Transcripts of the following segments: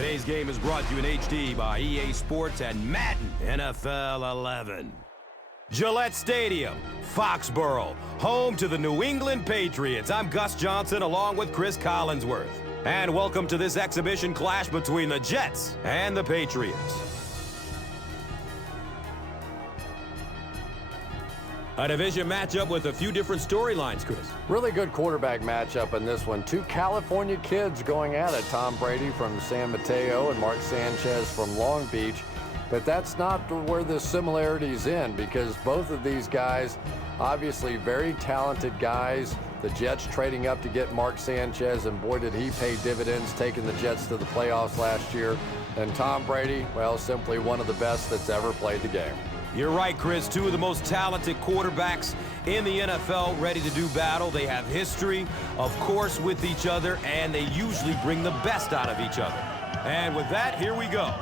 Today's game is brought to you in HD by EA Sports and Madden NFL 11. Gillette Stadium, Foxborough, home to the New England Patriots. I'm Gus Johnson along with Chris Collinsworth. And welcome to this exhibition clash between the Jets and the Patriots. A division matchup with a few different storylines, Chris. Really good quarterback matchup in this one. Two California kids going at it. Tom Brady from San Mateo and Mark Sanchez from Long Beach. But that's not where the similarities end, because both of these guys, obviously very talented guys. The Jets trading up to get Mark Sanchez, and boy, did he pay dividends, taking the Jets to the playoffs last year. And Tom Brady, well, simply one of the best that's ever played the game. You're right, Chris. Two of the most talented quarterbacks in the NFL ready to do battle. They have history, of course, with each other, and they usually bring the best out of each other. And with that, here we go.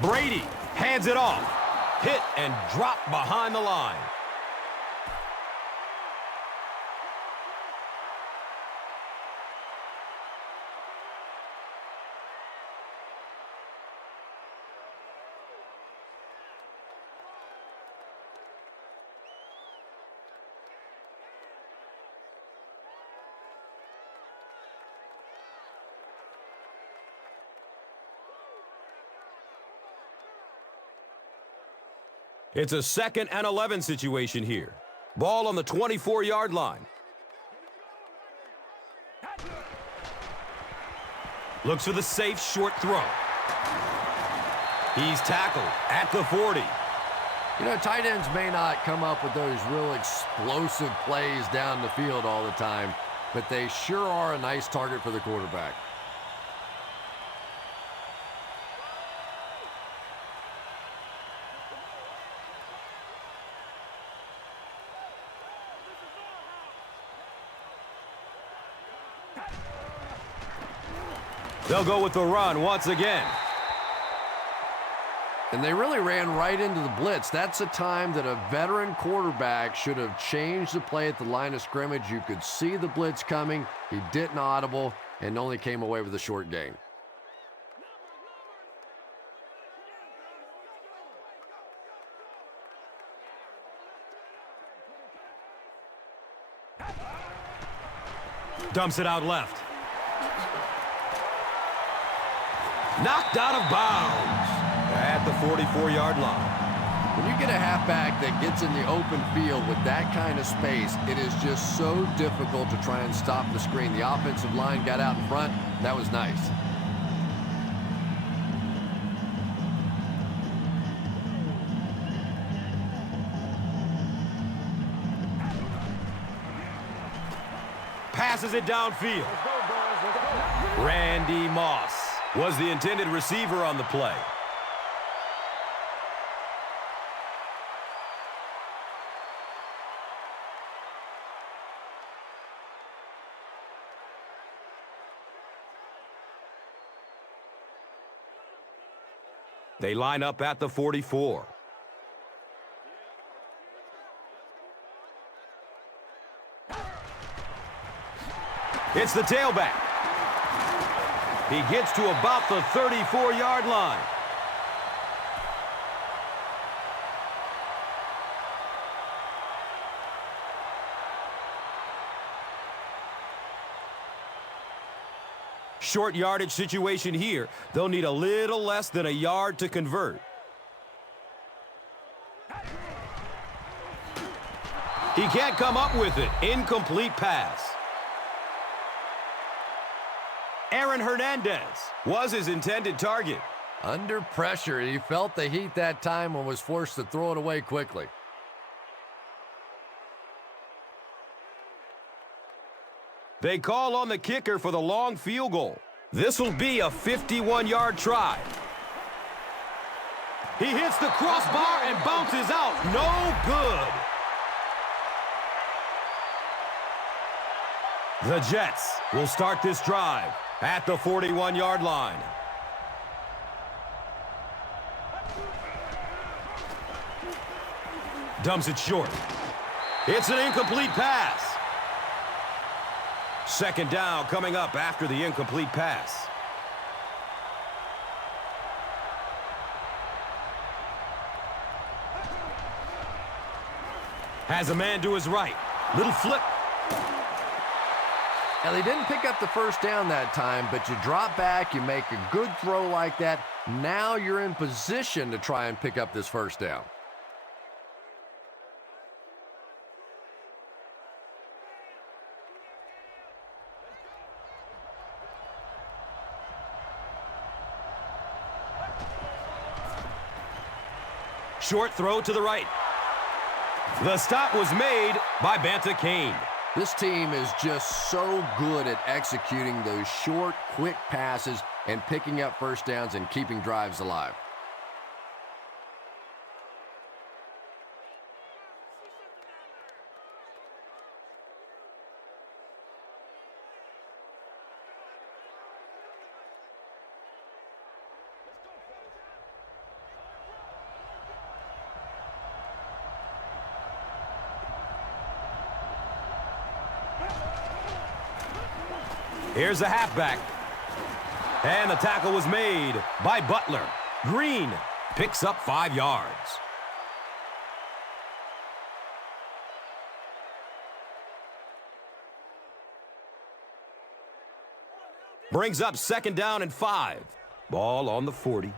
Brady hands it off. Hit and drop behind the line. It's a 2nd and 11 situation here. Ball on the 24-yard line. Looks for the safe short throw. He's tackled at the 40. You know, tight ends may not come up with those real explosive plays down the field all the time, but they sure are a nice target for the quarterback. They'll go with the run once again. And they really ran right into the blitz. That's a time that a veteran quarterback should have changed the play at the line of scrimmage. You could see the blitz coming. He didn't audible and only came away with a short gain. Dumps it out left. Knocked out of bounds at the 44-yard line. When you get a halfback that gets in the open field with that kind of space, it is just so difficult to try and stop the screen. The offensive line got out in front. That was nice. Passes it downfield. Randy Moss was the intended receiver on the play. They line up at the 44. It's the tailback. He gets to about the 34-yard line. Short yardage situation here. They'll need a little less than a yard to convert. He can't come up with it. Incomplete pass. Aaron Hernandez was his intended target. Under pressure, he felt the heat that time and was forced to throw it away quickly. They call on the kicker for the long field goal. This will be a 51-yard try. He hits the crossbar and bounces out. No good. The Jets will start this drive at the 41-yard line. Dumps it short. It's an incomplete pass. Second down coming up after the incomplete pass. Has a man to his right. Little flip. Now, they didn't pick up the first down that time, but you drop back, you make a good throw like that. Now you're in position to try and pick up this first down. Short throw to the right. The stop was made by Banta Kane. This team is just so good at executing those short, quick passes and picking up first downs and keeping drives alive. Here's the halfback. And the tackle was made by Butler. Green picks up 5 yards. Brings up second down and 5. Ball on the 40.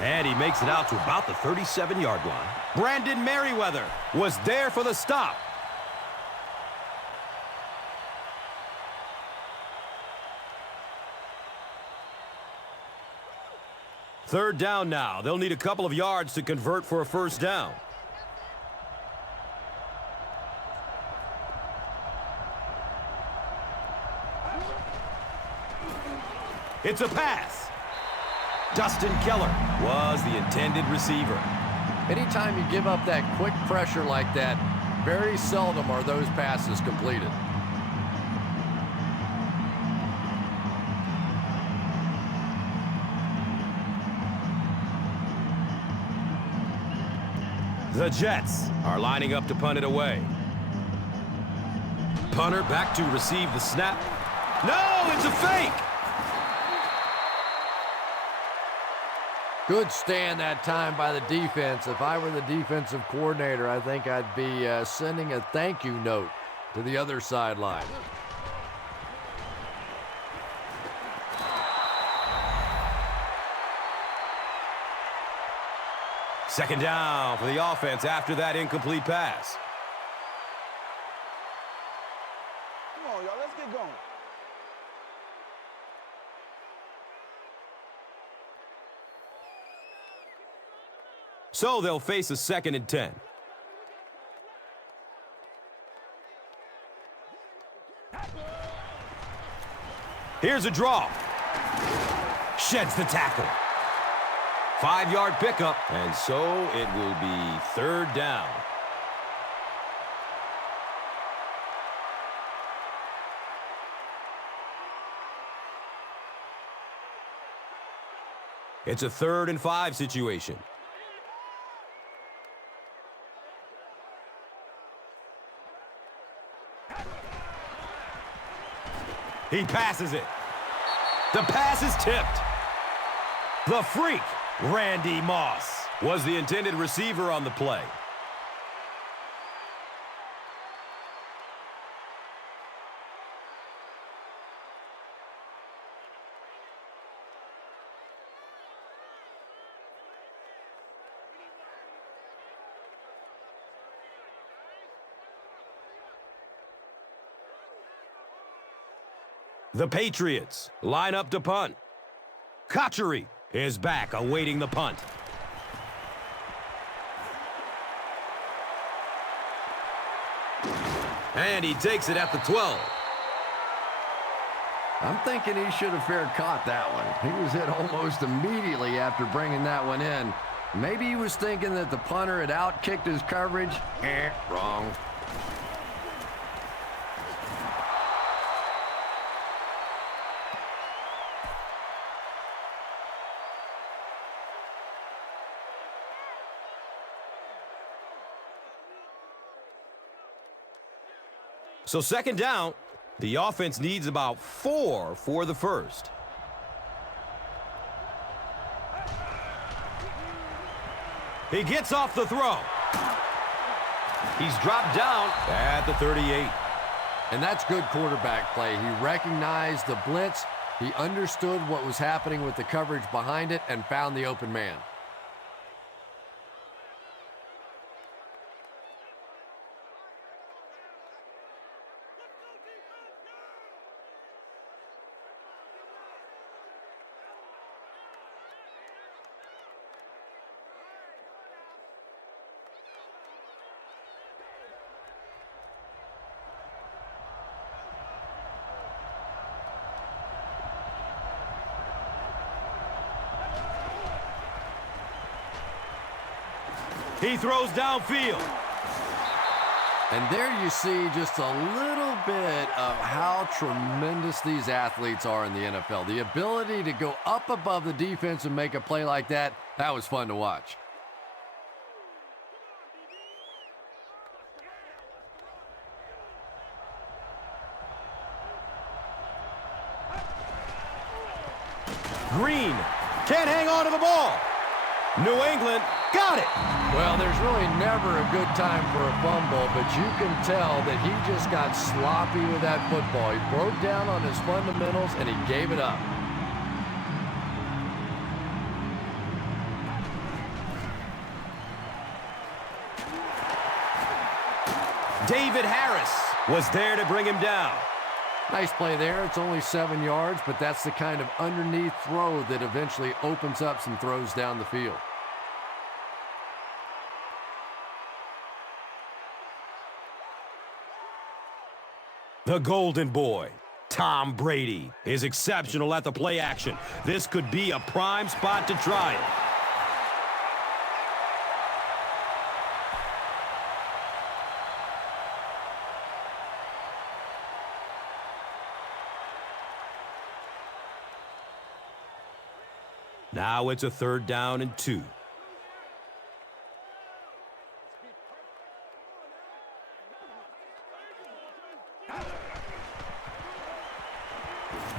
And he makes it out to about the 37-yard line. Brandon Merriweather was there for the stop. Third down now. They'll need a couple of yards to convert for a first down. It's a pass. Dustin Keller was the intended receiver. Anytime you give up that quick pressure like that, very seldom are those passes completed. The Jets are lining up to punt it away. Punter back to receive the snap. No, it's a fake. Good stand that time by the defense. If I were the defensive coordinator, I think I'd be sending a thank you note to the other sideline. Second down for the offense after that incomplete pass. Come on, y'all, let's get going. So they'll face a 2nd and 10. Here's a draw. Sheds the tackle. 5-yard pickup, and so it will be third down. It's a 3rd and 5 situation. He passes it. The pass is tipped. The freak, Randy Moss, was the intended receiver on the play. The Patriots line up to punt. Kotchery is back, awaiting the punt. And he takes it at the 12. I'm thinking he should have fair caught that one. He was hit almost immediately after bringing that one in. Maybe he was thinking that the punter had outkicked his coverage. Wrong. So second down, the offense needs about 4 for the first. He gets off the throw. He's dropped down at the 38. And that's good quarterback play. He recognized the blitz. He understood what was happening with the coverage behind it and found the open man. He throws downfield. And there you see just a little bit of how tremendous these athletes are in the NFL. The ability to go up above the defense and make a play like that, that was fun to watch. Green can't hang on to the ball. New England got it. Well, there's really never a good time for a fumble, but you can tell that he just got sloppy with that football. He broke down on his fundamentals, and he gave it up. David Harris was there to bring him down. Nice play there. It's only 7 yards, but that's the kind of underneath throw that eventually opens up some throws down the field. The golden boy, Tom Brady, is exceptional at the play action. This could be a prime spot to try it. Now it's a 3rd down and 2.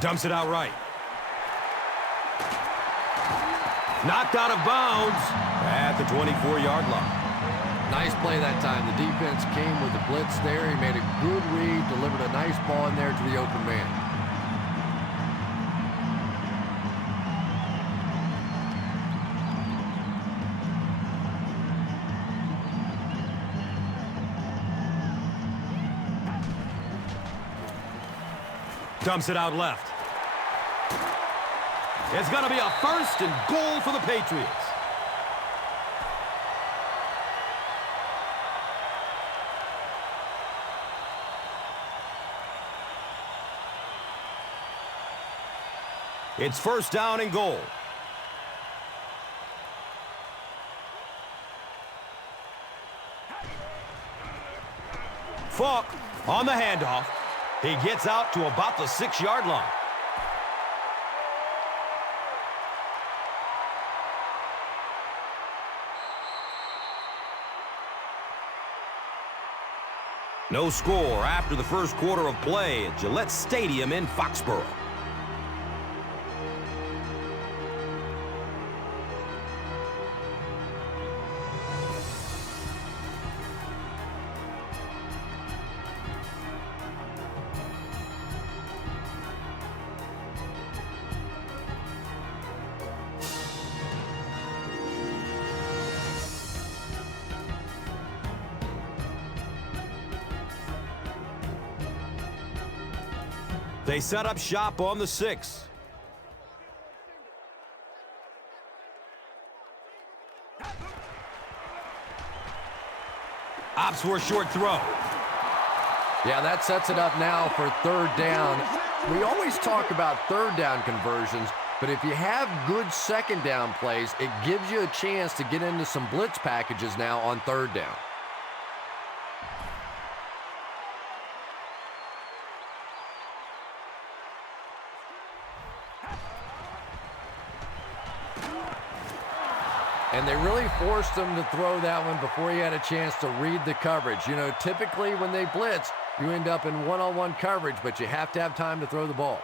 Dumps it out right. Knocked out of bounds at the 24-yard line. Nice play that time. The defense came with the blitz there. He made a good read, delivered a nice ball in there to the open man. Dumps it out left. It's going to be a 1st and goal for the Patriots. It's 1st down and goal. Falk on the handoff. He gets out to about the 6-yard line. No score after the first quarter of play at Gillette Stadium in Foxborough. They set up shop on the 6. Opts for a short throw. Yeah, that sets it up now for third down. We always talk about third down conversions, but if you have good second down plays, it gives you a chance to get into some blitz packages now on third down. And they really forced him to throw that one before he had a chance to read the coverage. You know, typically when they blitz, you end up in one-on-one coverage, but you have to have time to throw the ball.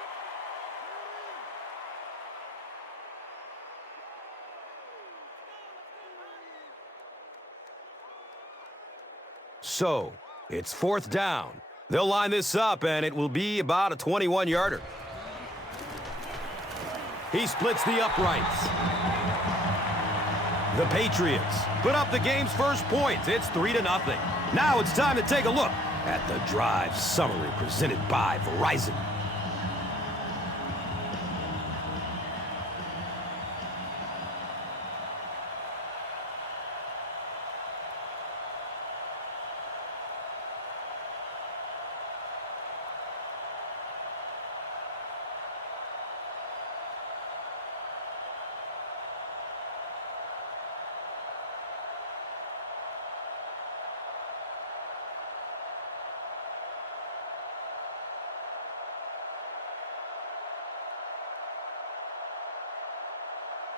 So, it's fourth down. They'll line this up, and it will be about a 21-yarder. He splits the uprights. The Patriots put up the game's first points. It's 3-0. Now it's time to take a look at the drive summary presented by Verizon.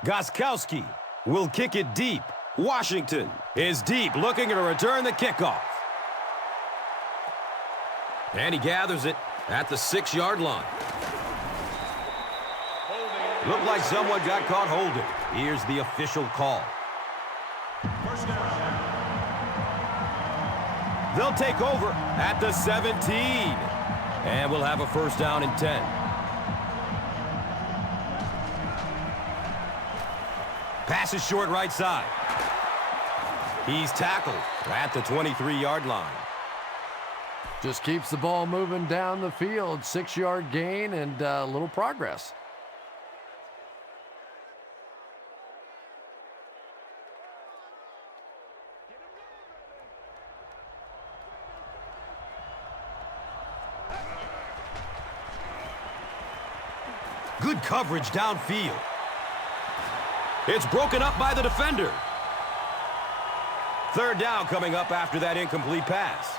Gostkowski will kick it deep. Washington is deep, looking to return the kickoff. And he gathers it at the 6-yard line. Looked like someone got caught holding. Here's the official call. First down. They'll take over at the 17. And we'll have a first down and 10. Pass is short right side. He's tackled at the 23-yard line. Just keeps the ball moving down the field. 6-yard gain and a little progress. Good coverage downfield. It's broken up by the defender. Third down coming up after that incomplete pass.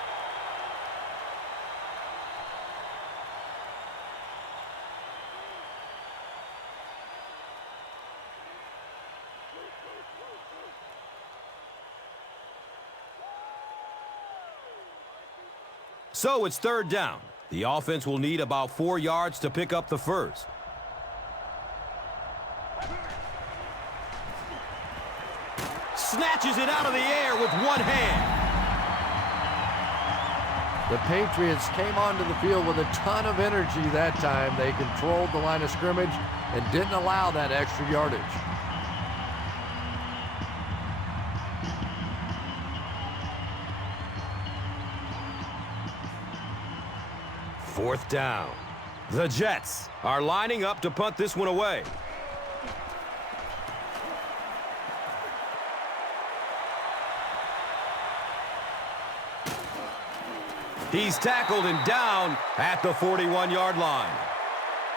So it's third down. The offense will need about 4 yards to pick up the first. Snatches it out of the air with one hand. The Patriots came onto the field with a ton of energy that time. They controlled the line of scrimmage and didn't allow that extra yardage. Fourth down. The Jets are lining up to punt this one away. He's tackled and down at the 41-yard line.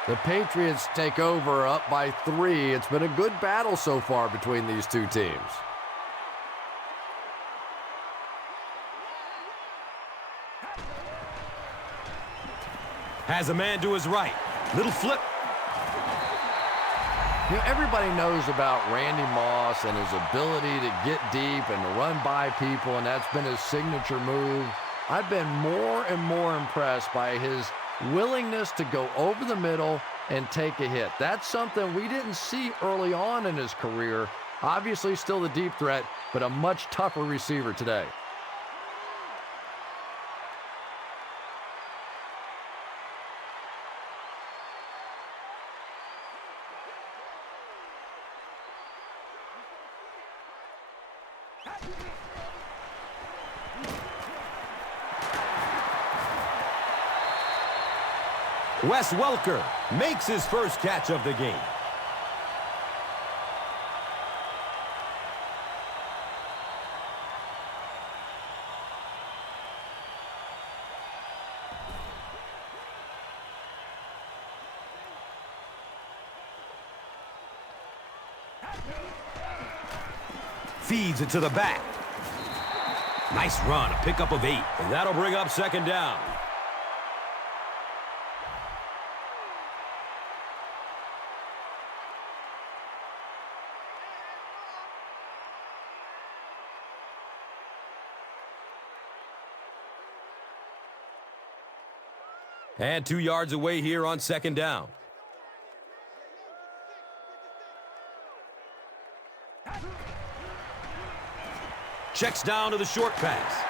The Patriots take over up by 3. It's been a good battle so far between these two teams. Has a man to his right. Little flip. You know, everybody knows about Randy Moss and his ability to get deep and to run by people, and that's been his signature move. I've been more and more impressed by his willingness to go over the middle and take a hit. That's something we didn't see early on in his career. Obviously still the deep threat, but a much tougher receiver today. Wes Welker makes his first catch of the game. Feeds it to the back. Nice run, a pickup of 8. And that'll bring up second down. And 2 yards away here on second down. Checks down to the short pass.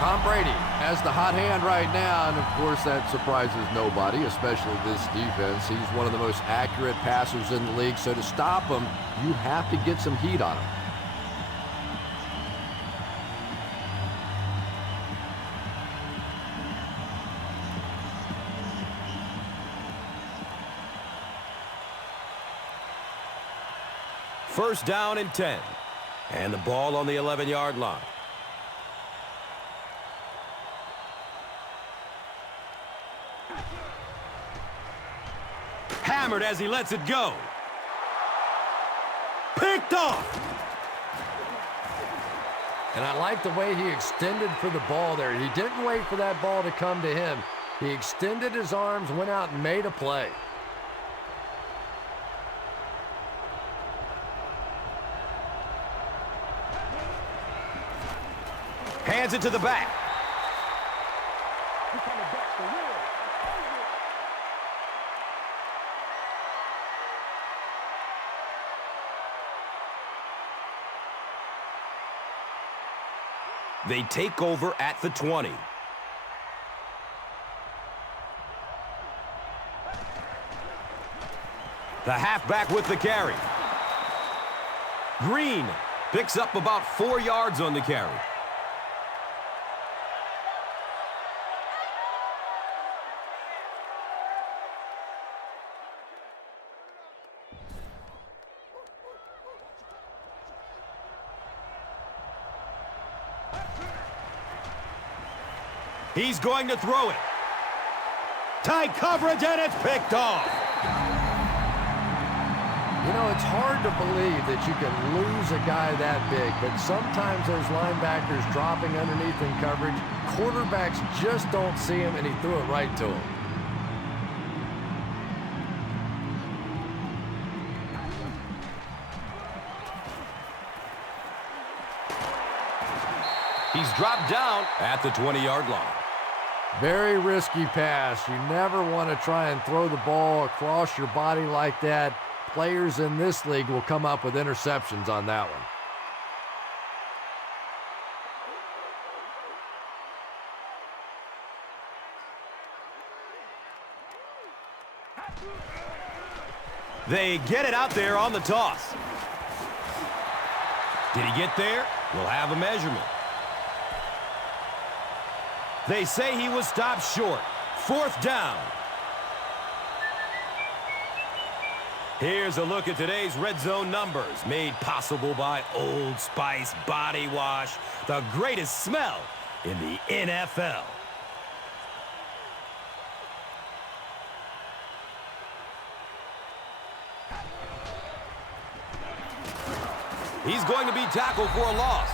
Tom Brady has the hot hand right now, and of course that surprises nobody, especially this defense. He's one of the most accurate passers in the league, so to stop him, you have to get some heat on him. First down and 10. And the ball on the 11-yard line. Hammered as he lets it go. Picked off. And I like the way he extended for the ball there. He didn't wait for that ball to come to him. He extended his arms, went out and made a play. Hands it to the back. They take over at the 20. The halfback with the carry. Green picks up about 4 yards on the carry. He's going to throw it. Tight coverage, and it's picked off. You know, it's hard to believe that you can lose a guy that big, but sometimes those linebackers dropping underneath in coverage, quarterbacks just don't see him, and he threw it right to him. He's dropped down at the 20-yard line. Very risky pass. You never want to try and throw the ball across your body like that. Players in this league will come up with interceptions on that one. They get it out there on the toss. Did he get there? We'll have a measurement. They say he was stopped short. Fourth down. Here's a look at today's red zone numbers, made possible by Old Spice Body Wash, the greatest smell in the NFL. He's going to be tackled for a loss.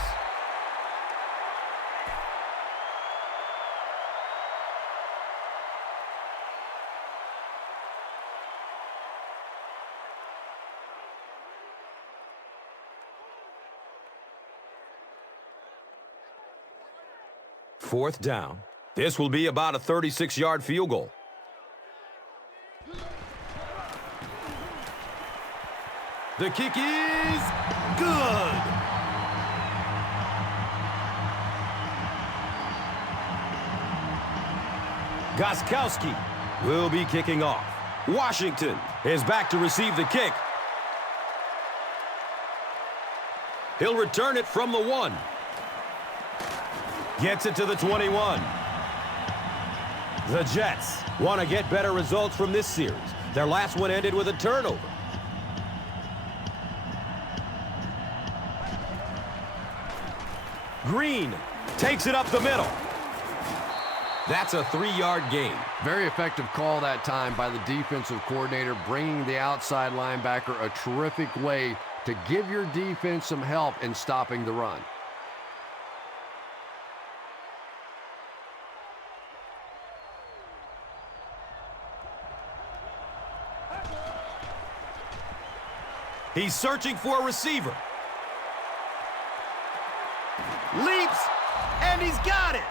Fourth down. This will be about a 36-yard field goal. The kick is good. Gostkowski will be kicking off. Washington is back to receive the kick. He'll return it from the 1. Gets it to the 21. The Jets want to get better results from this series. Their last one ended with a turnover. Green takes it up the middle. That's a 3-yard gain. Very effective call that time by the defensive coordinator, bringing the outside linebacker a terrific way to give your defense some help in stopping the run. He's searching for a receiver. Leaps, and he's got it.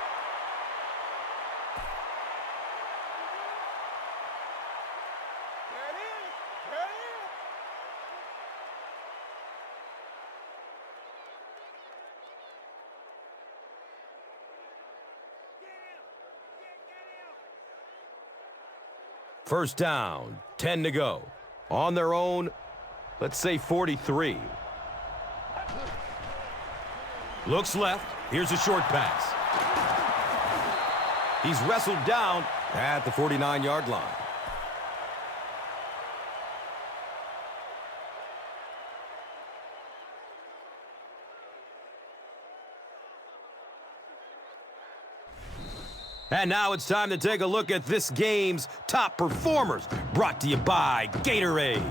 First down, 10 to go. On their own, let's say 43. Looks left. Here's a short pass. He's wrestled down at the 49-yard line. And now it's time to take a look at this game's top performers, brought to you by Gatorade.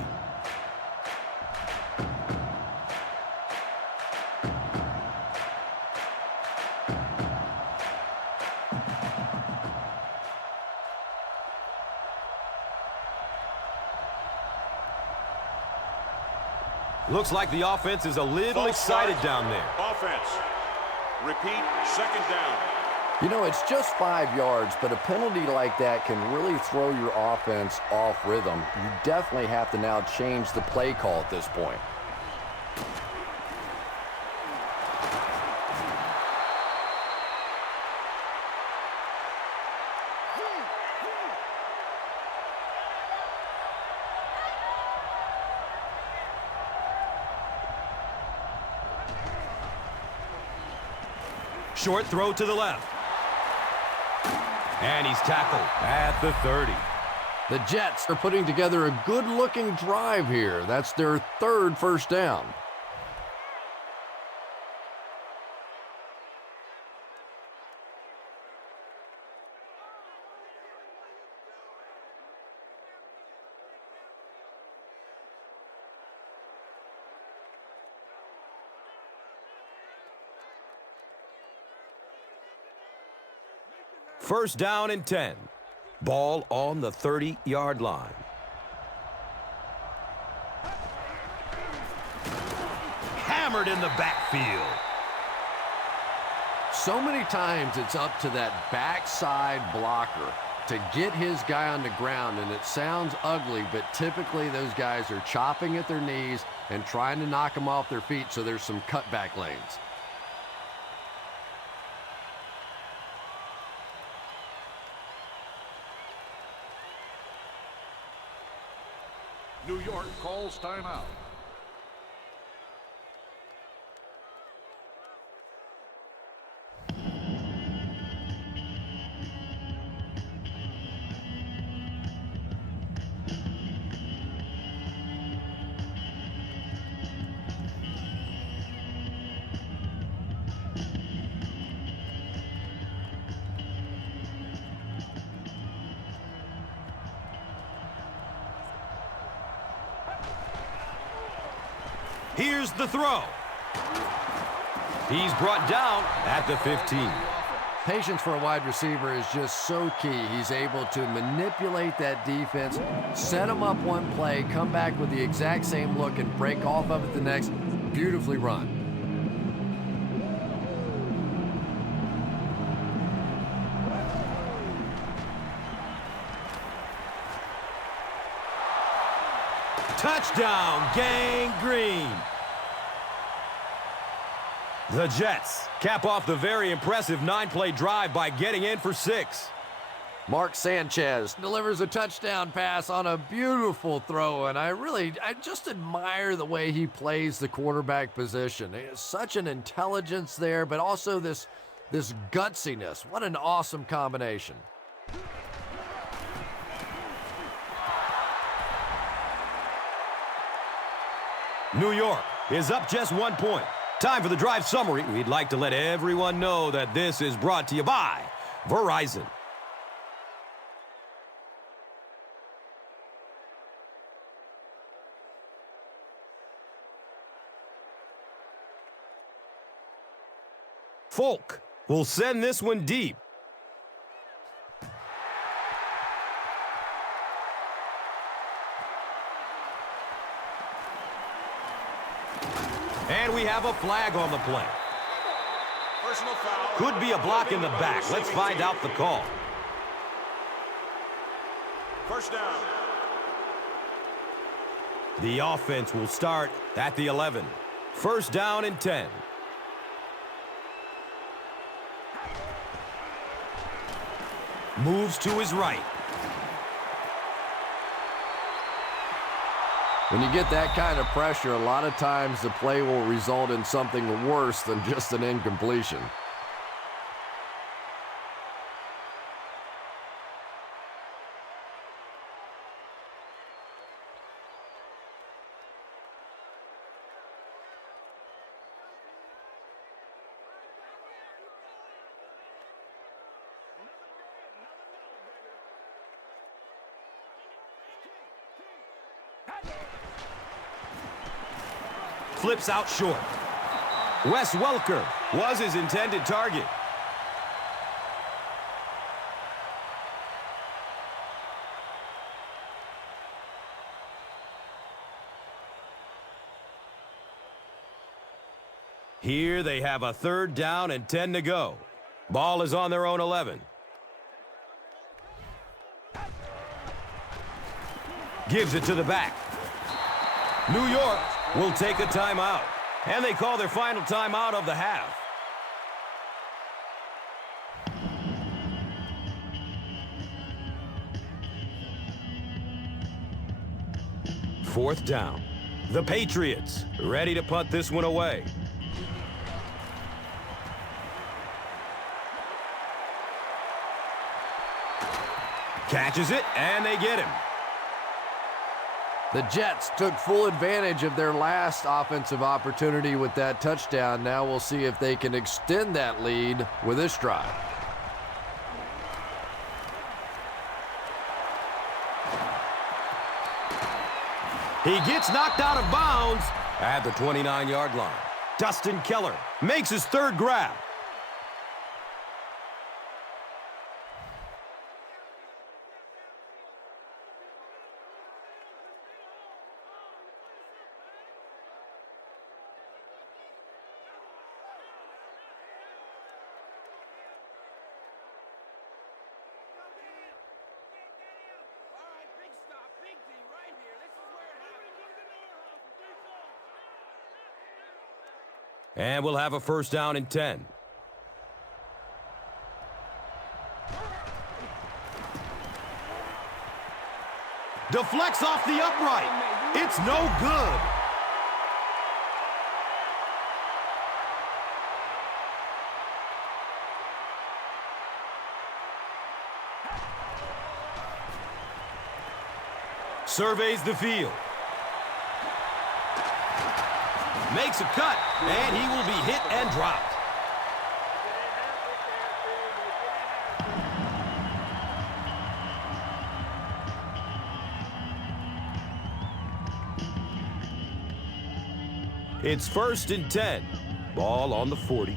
Looks like the offense is a little excited down there. Offense. Repeat, second down. You know, it's just 5 yards, but a penalty like that can really throw your offense off rhythm. You definitely have to now change the play call at this point. Short throw to the left. And he's tackled at the 30. The Jets are putting together a good-looking drive here. That's their 3rd first down. First down and 10. Ball on the 30-yard line. Hammered in the backfield. So many times it's up to that backside blocker to get his guy on the ground, and it sounds ugly, but typically those guys are chopping at their knees and trying to knock them off their feet, so there's some cutback lanes. New York calls timeout. Here's the throw. He's brought down at the 15. Patience for a wide receiver is just so key. He's able to manipulate that defense, set them up one play, come back with the exact same look, and break off of it the next. Beautifully run. Touchdown, Gang Green. The Jets cap off the very impressive 9-play drive by getting in for 6. Mark Sanchez delivers a touchdown pass on a beautiful throw, and I just admire the way he plays the quarterback position. There's such an intelligence there, but also this gutsiness. What an awesome combination. New York is up just 1 point. Time for the drive summary. We'd like to let everyone know that this is brought to you by Verizon. Folk will send this one deep. And we have a flag on the play. Personal foul. Could be a block in the back. Let's find out the call. First down. The offense will start at the 11. First down and 10. Moves to his right. When you get that kind of pressure, a lot of times the play will result in something worse than just an incompletion. Flips out short. Wes Welker was his intended target. Here they have a third down and 10 to go. Ball is on their own 11. Gives it to the back. New York will take a timeout. And they call their final timeout of the half. Fourth down. The Patriots ready to punt this one away. Catches it, and they get him. The Jets took full advantage of their last offensive opportunity with that touchdown. Now we'll see if they can extend that lead with this drive. He gets knocked out of bounds at the 29-yard line. Dustin Keller makes his third grab. And we'll have a first down and 10. Deflects off the upright. It's no good. Surveys the field. Makes a cut, and he will be hit and dropped. It's first and 10. Ball on the 40.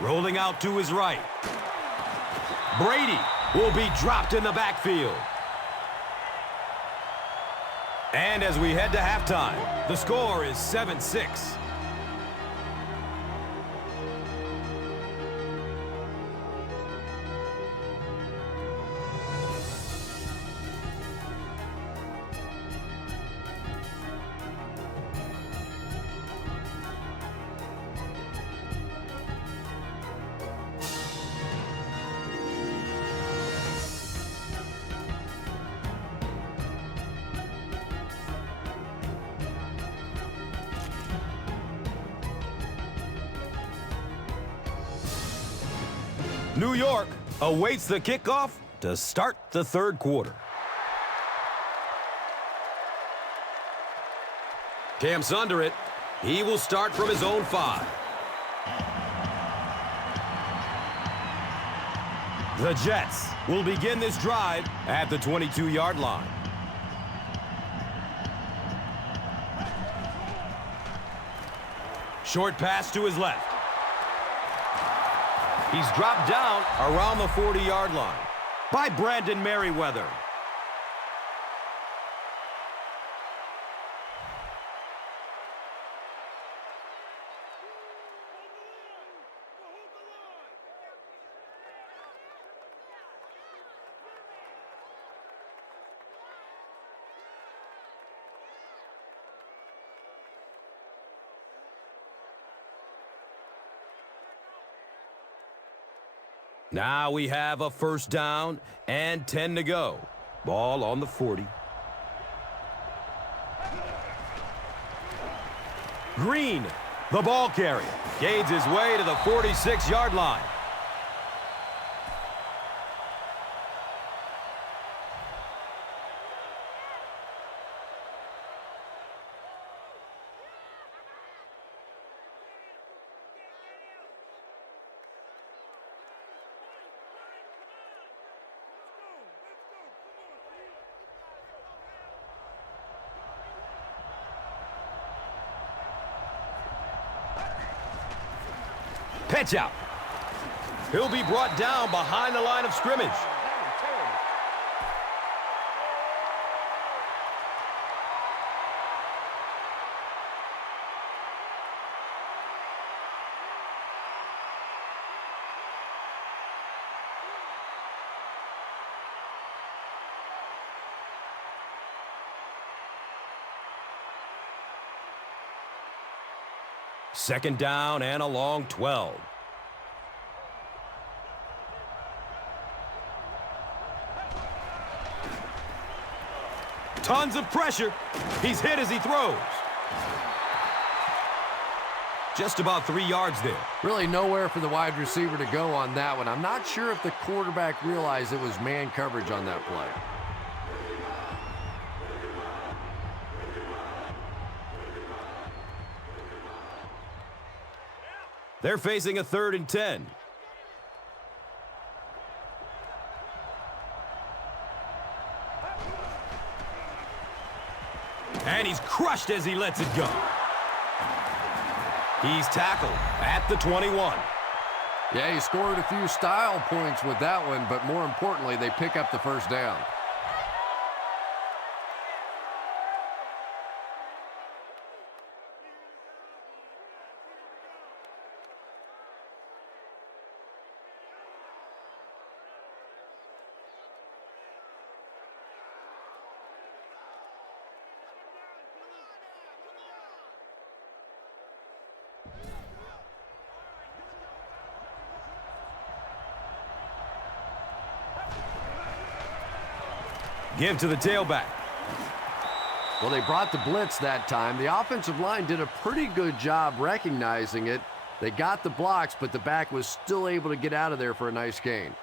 Rolling out to his right. Brady will be dropped in the backfield. And as we head to halftime, the score is 7-6. New York awaits the kickoff to start the third quarter. Camps under it. He will start from his own 5. The Jets will begin this drive at the 22-yard line. Short pass to his left. He's dropped down around the 40-yard line by Brandon Merriweather. Now we have a first down and 10 to go. Ball on the 40. Green, the ball carrier, gains his way to the 46-yard line. Pitch out. He'll be brought down behind the line of scrimmage. Second down and a long 12. Tons of pressure. He's hit as he throws. Just about 3 yards there. Really nowhere for the wide receiver to go on that one. I'm not sure if the quarterback realized it was man coverage on that play. They're facing a 3rd and 10. And he's crushed as he lets it go. He's tackled at the 21. Yeah, he scored a few style points with that one, but more importantly, they pick up the first down. Give to the tailback. Well, they brought the blitz that time. The offensive line did a pretty good job recognizing it. They got the blocks, but the back was still able to get out of there for a nice gain.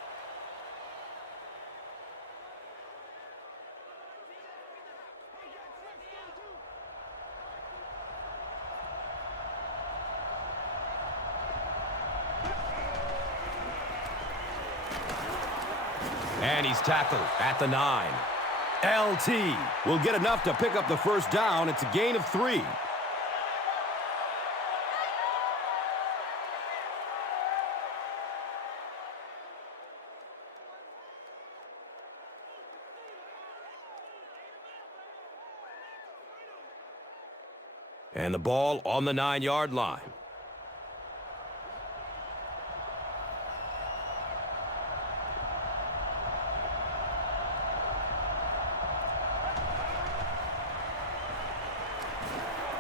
And he's tackled at the 9. LT will get enough to pick up the first down. It's a gain of 3. And the ball on the 9-yard line.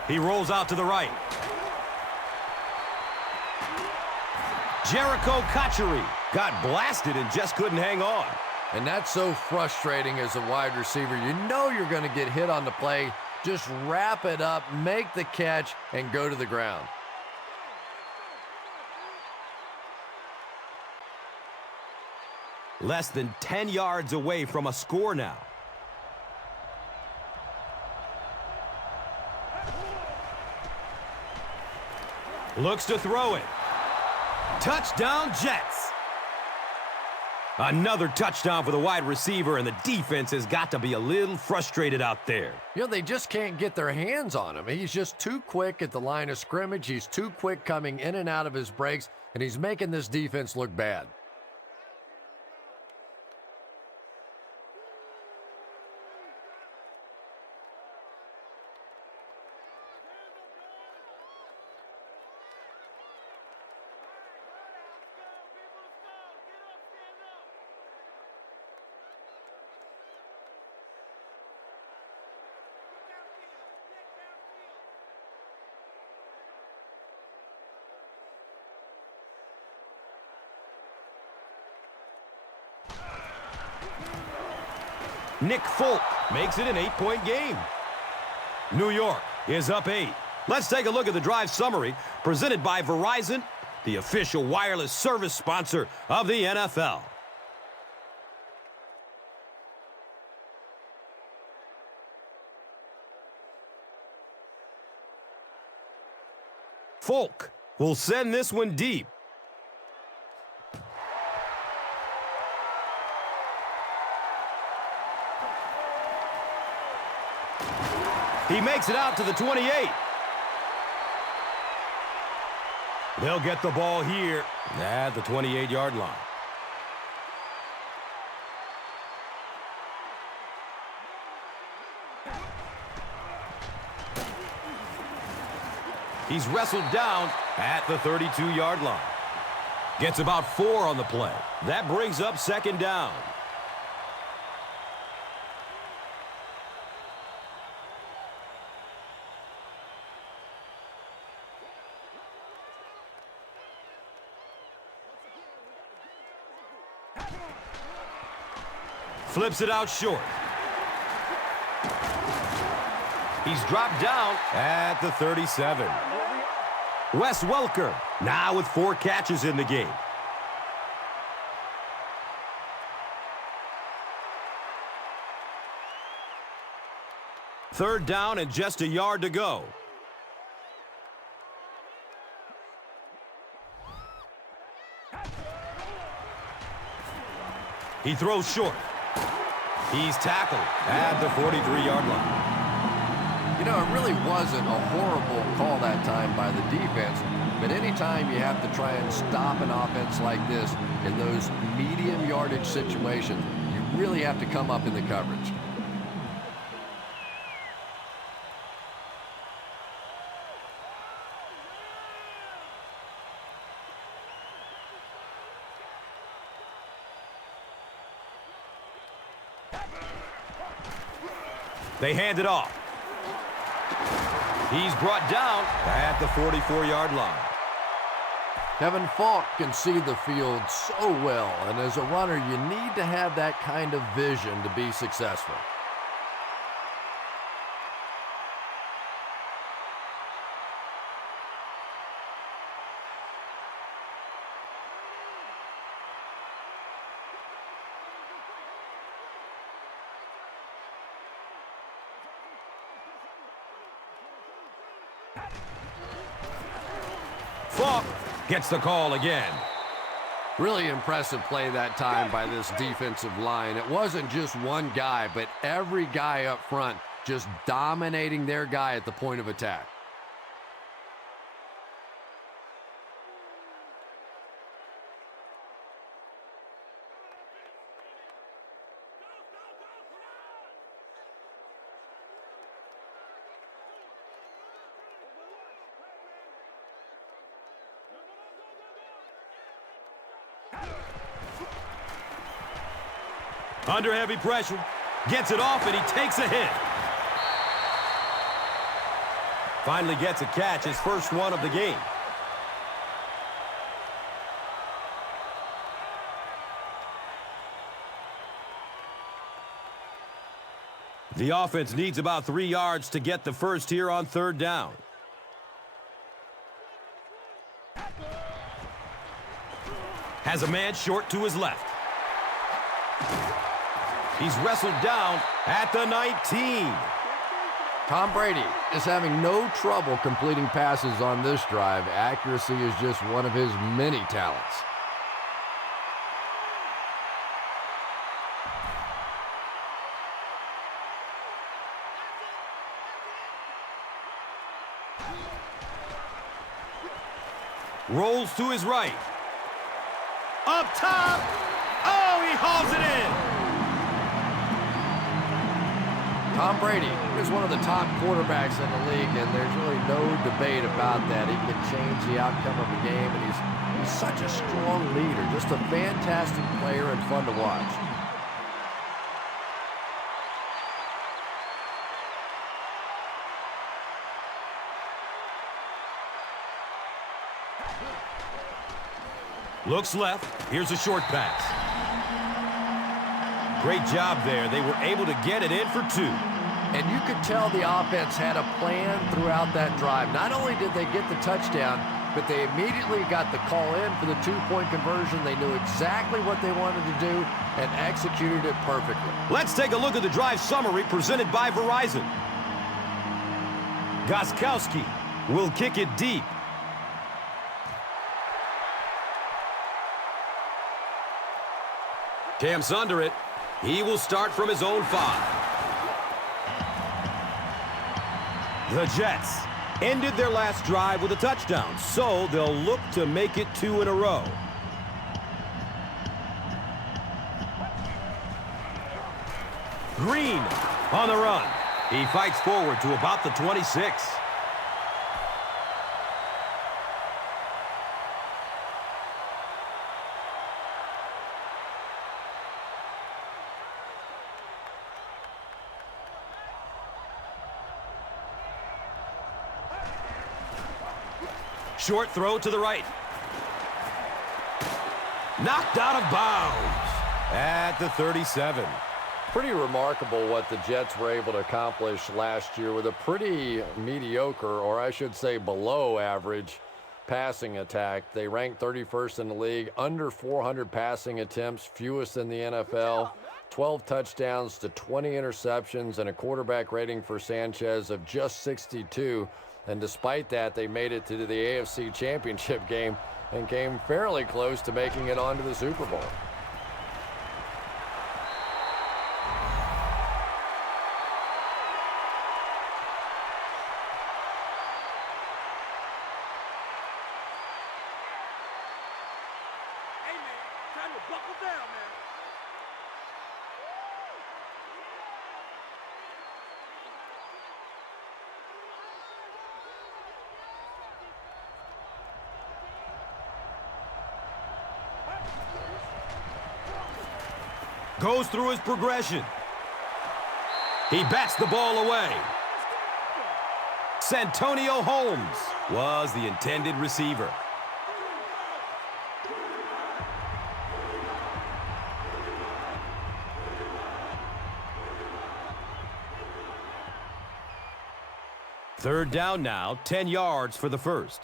He rolls out to the right. Jericho Cotchery got blasted and just couldn't hang on. And that's so frustrating as a wide receiver. You know you're going to get hit on the play. Just wrap it up, make the catch, and go to the ground. Less than 10 yards away from a score now. Looks to throw it. Touchdown, Jets. Another touchdown for the wide receiver, and the defense has got to be a little frustrated out there. You know, they just can't get their hands on him. He's just too quick at the line of scrimmage. He's too quick coming in and out of his breaks, and he's making this defense look bad. Nick Folk makes it an 8-point game. New York is up 8. Let's take a look at the drive summary presented by Verizon, the official wireless service sponsor of the NFL. Folk will send this one deep. He makes it out to the 28. They'll get the ball here at the 28-yard line. He's wrestled down at the 32-yard line. Gets about 4 on the play. That brings up second down. Flips it out short. He's dropped down at the 37. Wes Welker now with 4 catches in the game. Third down and just a yard to go. He throws short. He's tackled at the 43-yard line. You know, it really wasn't a horrible call that time by the defense, but anytime you have to try and stop an offense like this in those medium yardage situations, you really have to come up in the coverage. They hand it off. He's brought down at the 44-yard line. Kevin Falk can see the field so well, and as a runner, you need to have that kind of vision to be successful. Falk gets the call again. Really impressive play that time by this defensive line. It wasn't just one guy, but every guy up front just dominating their guy at the point of attack. Under heavy pressure, gets it off, and he takes a hit. Finally gets a catch, his first one of the game. The offense needs about 3 yards to get the first here on third down. Has a man short to his left. He's wrestled down at the 19. Tom Brady is having no trouble completing passes on this drive. Accuracy is just one of his many talents. Rolls to his right. Up top. Oh, he hauls it in. Tom Brady is one of the top quarterbacks in the league, and there's really no debate about that. He can change the outcome of the game, and he's such a strong leader, just a fantastic player and fun to watch. Looks left. Here's a short pass. Great job there. They were able to get it in for 2. And you could tell the offense had a plan throughout that drive. Not only did they get the touchdown, but they immediately got the call in for the 2-point conversion. They knew exactly what they wanted to do and executed it perfectly. Let's take a look at the drive summary presented by Verizon. Gostkowski will kick it deep. Camps under it. He will start from his own 5. The Jets ended their last drive with a touchdown, so they'll look to make it 2 in a row. Green on the run. He fights forward to about the 26. Short throw to the right. Knocked out of bounds at the 37. Pretty remarkable what the Jets were able to accomplish last year with a pretty mediocre, or I should say below average, passing attack. They ranked 31st in the league, under 400 passing attempts, fewest in the NFL, 12 touchdowns to 20 interceptions, and a quarterback rating for Sanchez of just 62. And despite that, they made it to the AFC Championship game and came fairly close to making it onto the Super Bowl. Hey, man, time to buckle down, man. Goes through his progression. He bats the ball away. Santonio Holmes was the intended receiver. Third down now, 10 yards for the first.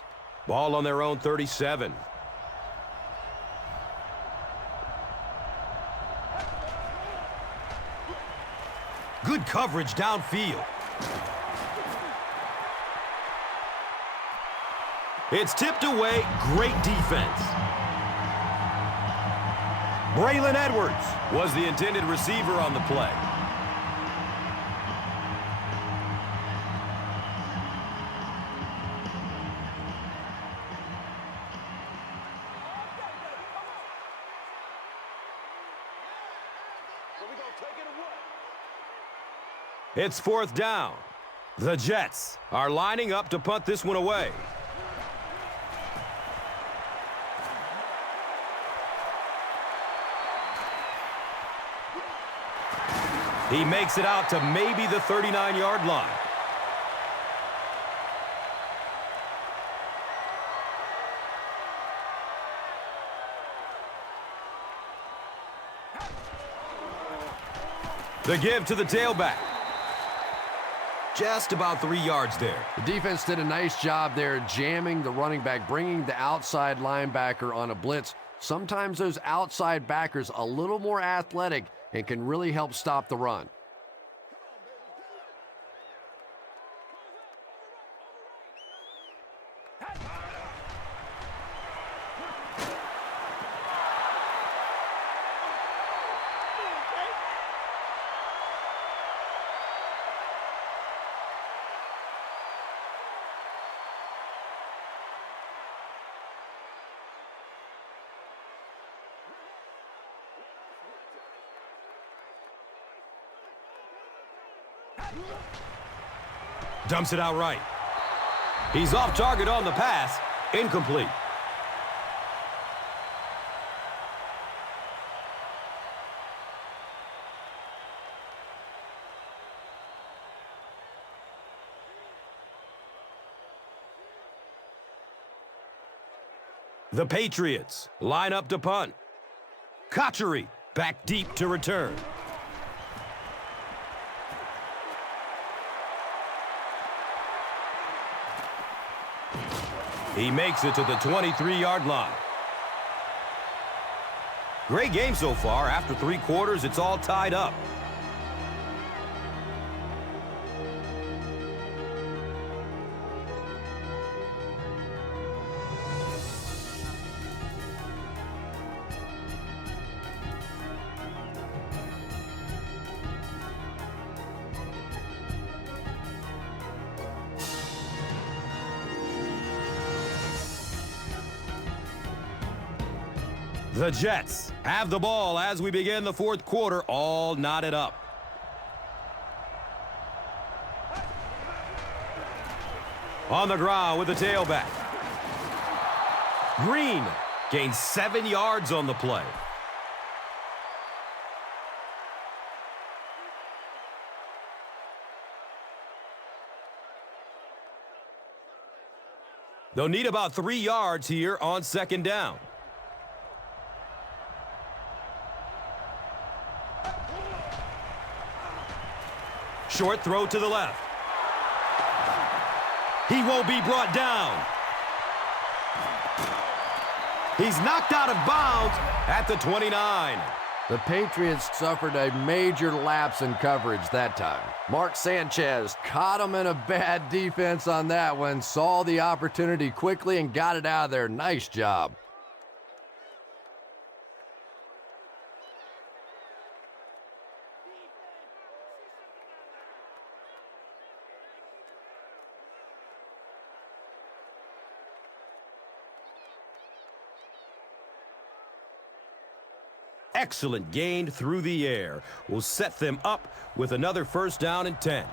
Ball on their own 37. Good coverage downfield. It's tipped away. Great defense. Braylon Edwards was the intended receiver on the play. It's fourth down. The Jets are lining up to punt this one away. He makes it out to maybe the 39-yard line. The give to the tailback. Just about 3 yards there. The defense did a nice job there jamming the running back, bringing the outside linebacker on a blitz. Sometimes those outside backers a little more athletic and can really help stop the run. Dumps it out right. He's off target on the pass. Incomplete. The Patriots line up to punt. Kotchery back deep to return. He makes it to the 23-yard line. Great game so far. After 3 quarters, it's all tied up. The Jets have the ball as we begin the 4th quarter, all knotted up. On the ground with the tailback. Green gains 7 yards on the play. They'll need about 3 yards here on 2nd down. Short throw to the left. He won't be brought down. He's knocked out of bounds at the 29. The Patriots suffered a major lapse in coverage that time. Mark Sanchez caught him in a bad defense on that one, saw the opportunity quickly and got it out of there. Nice job. Excellent gain through the air will set them up with another 1st down and 10.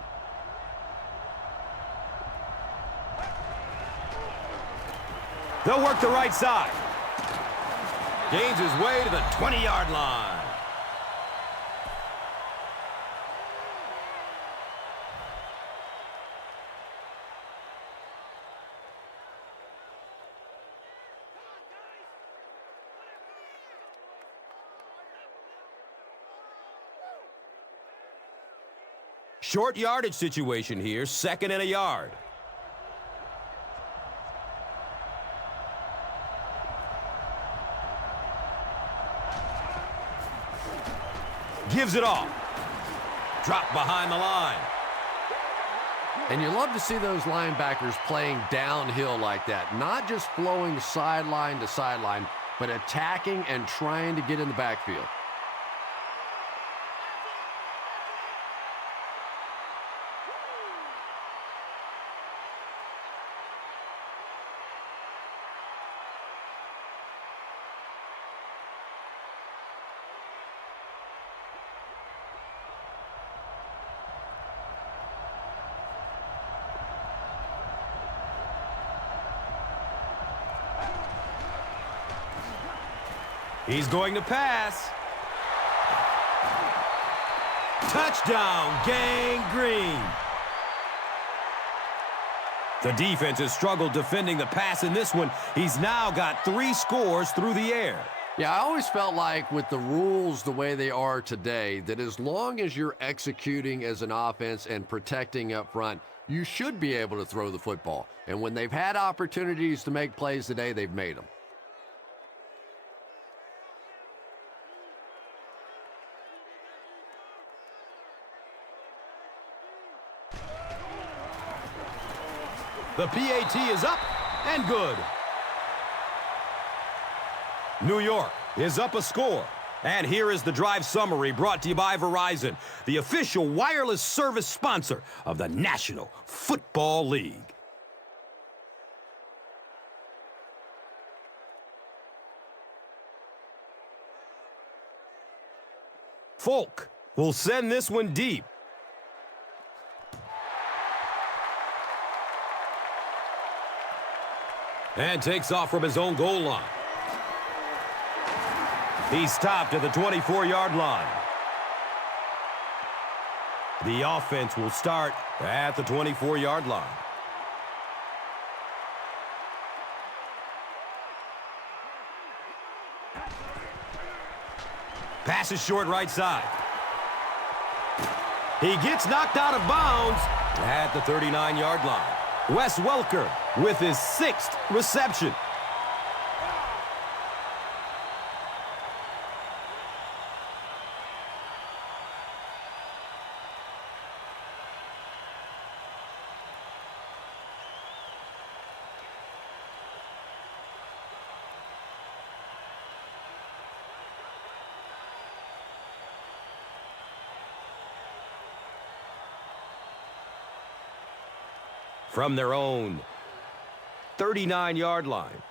They'll work the right side. Gains his way to the 20-yard line. Short yardage situation here, 2nd and a yard. Gives it off. Drop behind the line. And you love to see those linebackers playing downhill like that, not just flowing sideline to sideline, but attacking and trying to get in the backfield. He's going to pass. Touchdown, Gang Green. The defense has struggled defending the pass in this one. He's now got 3 scores through the air. Yeah, I always felt like with the rules the way they are today, that as long as you're executing as an offense and protecting up front, you should be able to throw the football. And when they've had opportunities to make plays today, they've made them. The PAT is up and good. New York is up a score. And here is the drive summary brought to you by Verizon, the official wireless service sponsor of the National Football League. Folk will send this one deep. And takes off from his own goal line. He's stopped at the 24-yard line. The offense will start at the 24-yard line. Pass is short right side. He gets knocked out of bounds at the 39-yard line. Wes Welker with his 6th reception. From their own 39-yard line.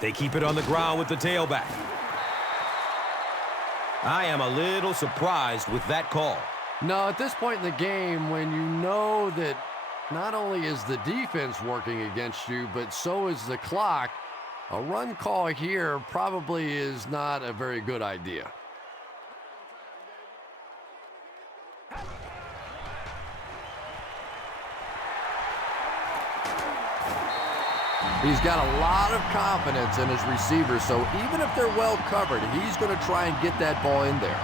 They keep it on the ground with the tailback. I am a little surprised with that call. No, at this point in the game, when you know that not only is the defense working against you, but so is the clock, a run call here probably is not a very good idea. He's got a lot of confidence in his receivers, so even if they're well covered, he's going to try and get that ball in there.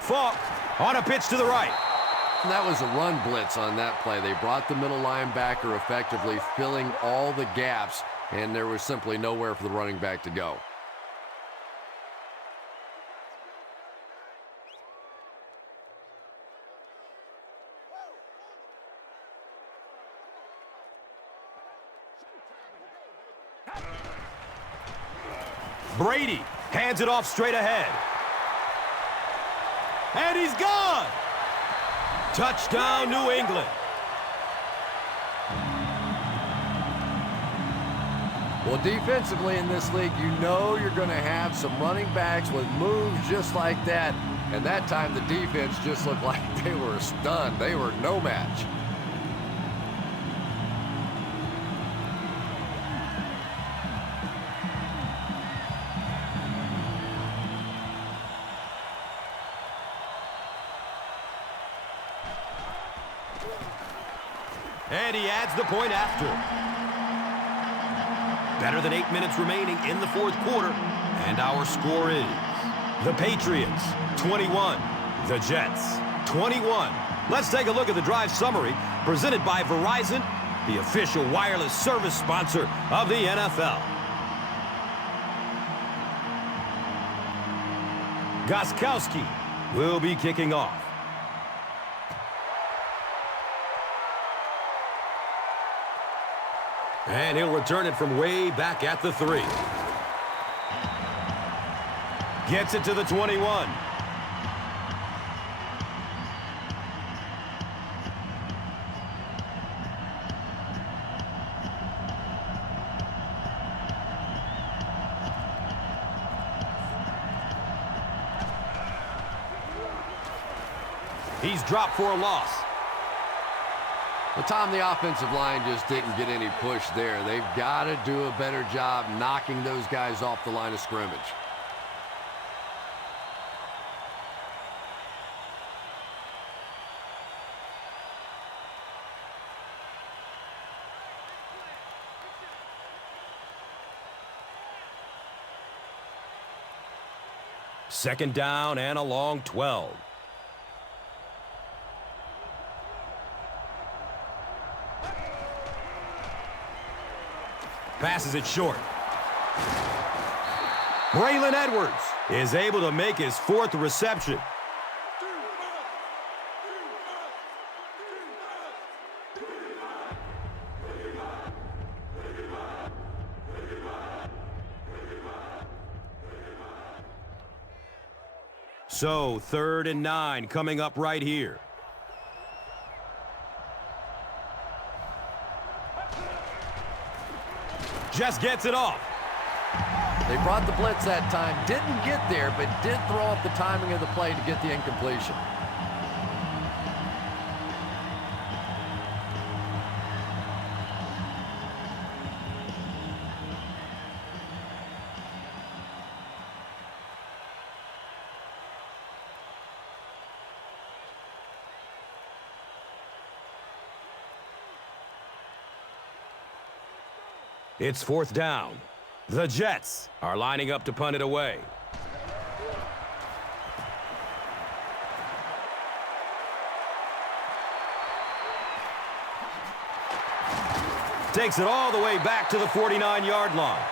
Falk on a pitch to the right. That was a run blitz on that play. They brought the middle linebacker effectively filling all the gaps, and there was simply nowhere for the running back to go. Brady hands it off straight ahead. And he's gone! Touchdown, New England. Well, defensively in this league, you know you're going to have some running backs with moves just like that. And that time, the defense just looked like they were stunned. They were no match. And he adds the point after. Better than 8 minutes remaining in the fourth quarter. And our score is the Patriots 21, the Jets 21. Let's take a look at the drive summary presented by Verizon, the official wireless service sponsor of the NFL. Gostkowski will be kicking off. And he'll return it from way back at the 3. Gets it to the 21. He's dropped for a loss. Well, Tom, the offensive line just didn't get any push there. They've got to do a better job knocking those guys off the line of scrimmage. Second down and a long 12. Passes it short. Braylon Edwards is able to make his 4th reception. So, 3rd and 9 coming up right here. Just gets it off. They brought the blitz that time. Didn't get there, but did throw off the timing of the play to get the incompletion. It's 4th down. The Jets are lining up to punt it away. Takes it all the way back to the 49-yard line.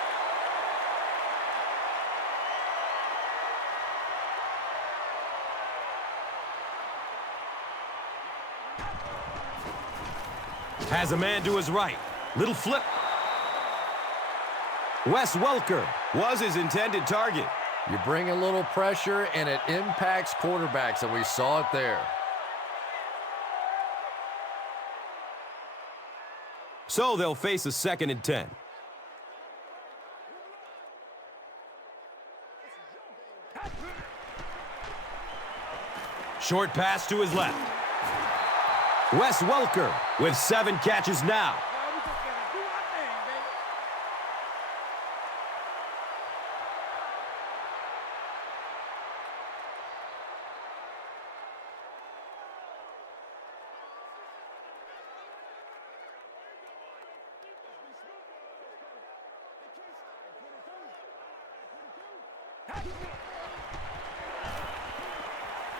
Has a man to his right. Little flip. Wes Welker was his intended target. You bring a little pressure, and it impacts quarterbacks, and we saw it there. So they'll face a 2nd and 10. Short pass to his left. Wes Welker with 7 catches now.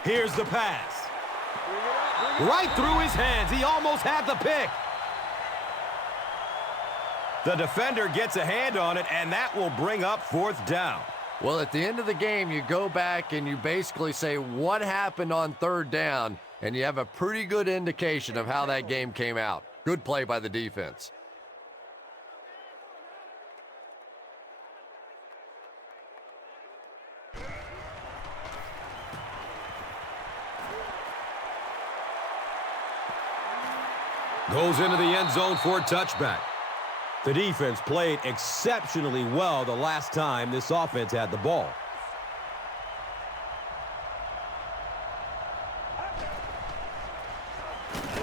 Here's the pass. Right through his hands. He almost had the pick. The defender gets a hand on it, and that will bring up 4th down. Well, at the end of the game, you go back and you basically say what happened on 3rd down, and you have a pretty good indication of how that game came out. Good play by the defense. Goes into the end zone for a touchback. The defense played exceptionally well the last time this offense had the ball.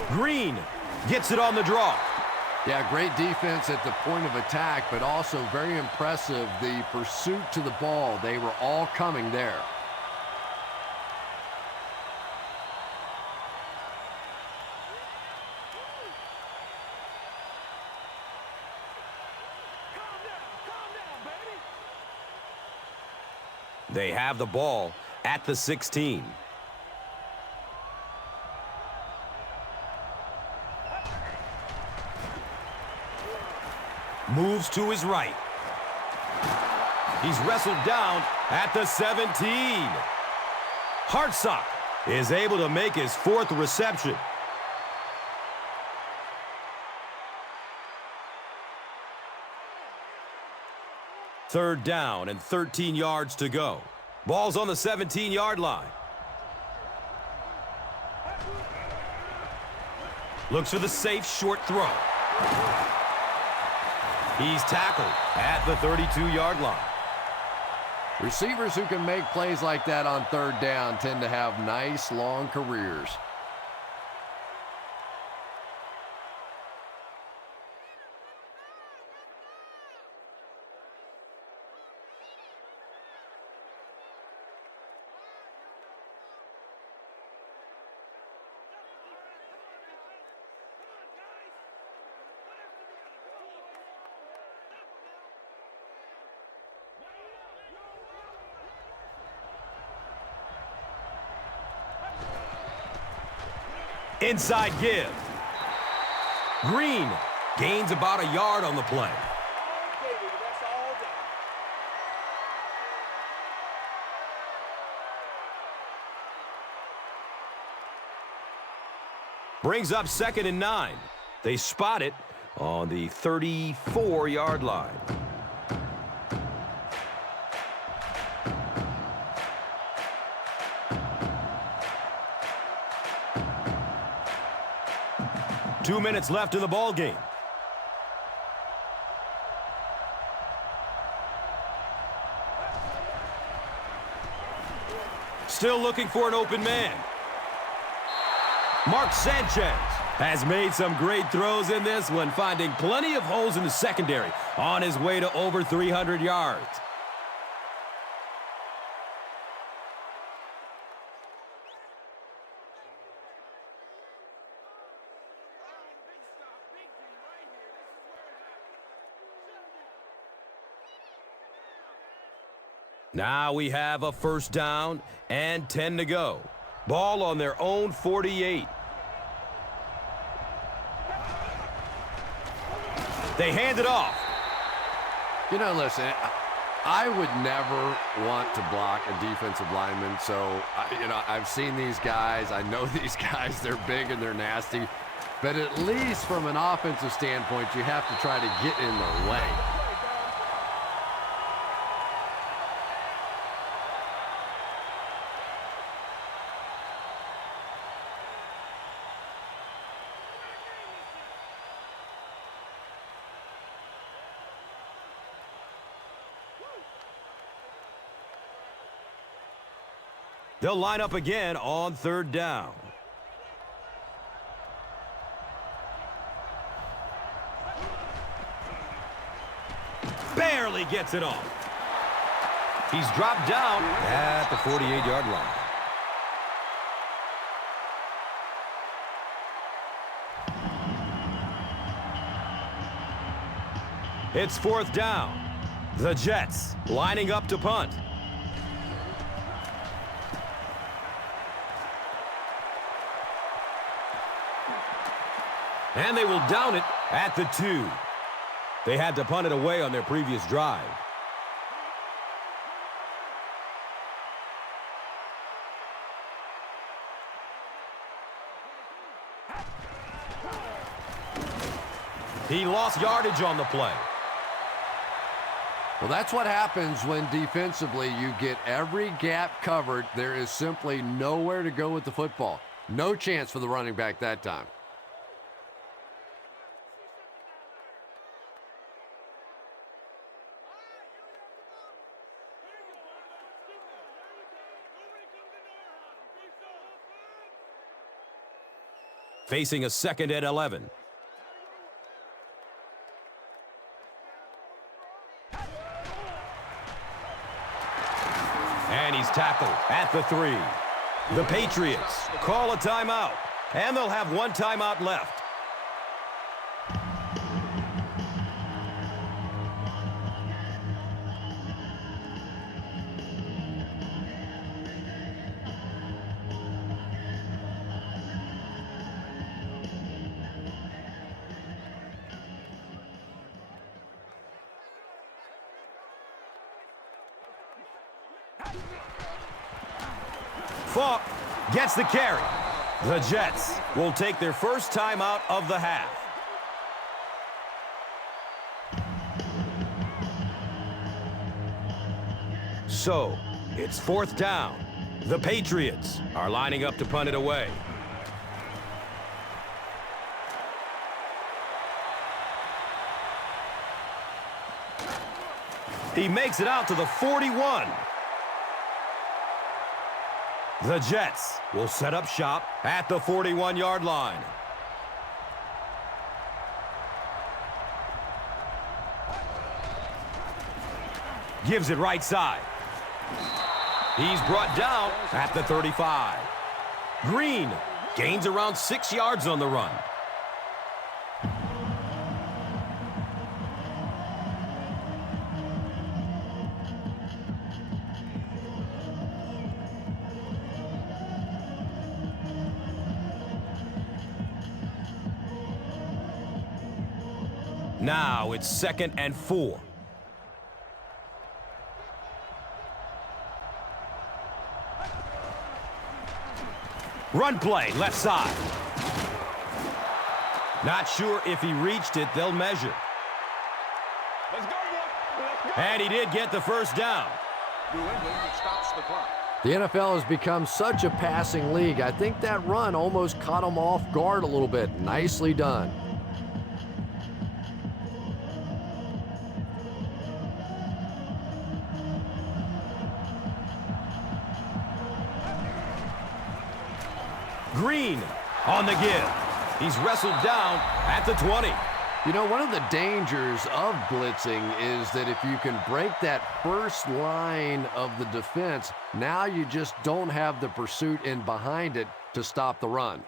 Green gets it on the draw. Yeah, great defense at the point of attack, but also very impressive the pursuit to the ball. They were all coming there. They have the ball at the 16. Moves to his right. He's wrestled down at the 17. Hartsock is able to make his 4th reception. Third down and 13 yards to go. Ball's on the 17-yard line. Looks for the safe short throw. He's tackled at the 32-yard line. Receivers who can make plays like that on 3rd down tend to have nice, long careers. Inside give. Green gains about a yard on the play. Brings up 2nd and 9. They spot it on the 34-yard line. 2 minutes left in the ball game. Still looking for an open man. Mark Sanchez has made some great throws in this one, finding plenty of holes in the secondary on his way to over 300 yards. Now we have a first down and 10 to go. Ball on their own 48. They hand it off. You know, listen, I would never want to block a defensive lineman. So, I've seen these guys. I know these guys. They're big and they're nasty. But at least from an offensive standpoint, you have to try to get in their way. They'll line up again on third down. Barely gets it off. He's dropped down at the 48-yard line. It's fourth down. The Jets lining up to punt. And they will down it at the 2. They had to punt it away on their previous drive. He lost yardage on the play. Well, that's what happens when defensively you get every gap covered. There is simply nowhere to go with the football. No chance for the running back that time. Facing a second and 11. And he's tackled at the 3. The Patriots call a timeout, and they'll have one timeout left. Falk gets the carry. The Jets will take their first timeout of the half. So, it's fourth down. The Patriots are lining up to punt it away. He makes it out to the 41. The Jets will set up shop at the 41-yard line. Gives it right side. He's brought down at the 35. Green gains around 6 yards on the run. Now it's 2nd and 4. Run play, left side. Not sure if he reached it. They'll measure. Let's go, boy. Let's go. And he did get the first down. New England stops the clock. The NFL has become such a passing league. I think that run almost caught him off guard a little bit. Nicely done. Green on the give. He's wrestled down at the 20. You know, one of the dangers of blitzing is that if you can break that first line of the defense, now you just don't have the pursuit in behind it to stop the run.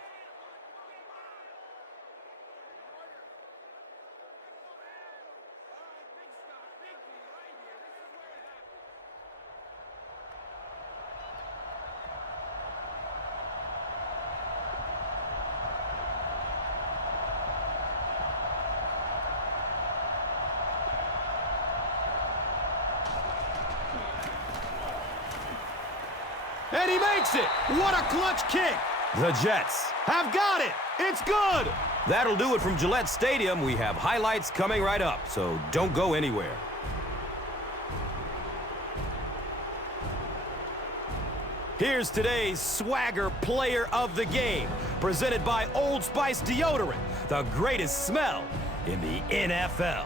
And he makes it! What a clutch kick! The Jets have got it! It's good! That'll do it from Gillette Stadium. We have highlights coming right up, so don't go anywhere. Here's today's Swagger Player of the Game, presented by Old Spice Deodorant, the greatest smell in the NFL.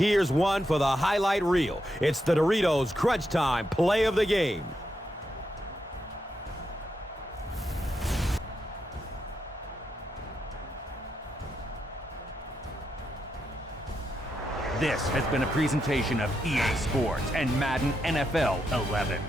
Here's one for the highlight reel. It's the Doritos Crunch Time Play of the Game. This has been a presentation of EA Sports and Madden NFL 11.